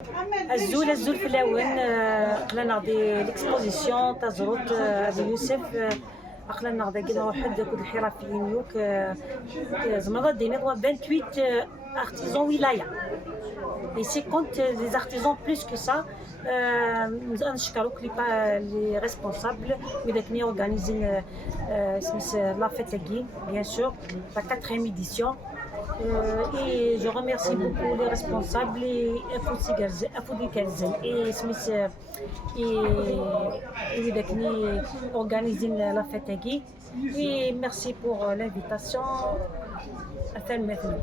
الزول في الاول قلنا نغدي ليكسبوزيسيون تاع زروت ابي يوسف قلنا نغدي كي واحد كود الحرفيين يوك زعما دينا 28 artisans ولايه et 50 des artisans plus que ça. نشكروك لي ريسبونسابل وذاك اللي اورغانيزين سميت لا فيت تاعي بيان سور لا 4e édition. Et je remercie beaucoup les responsables et Afoudi Kelzen et Smith et Dakni organisent la fête. Et merci pour l'invitation à faire le maintenant.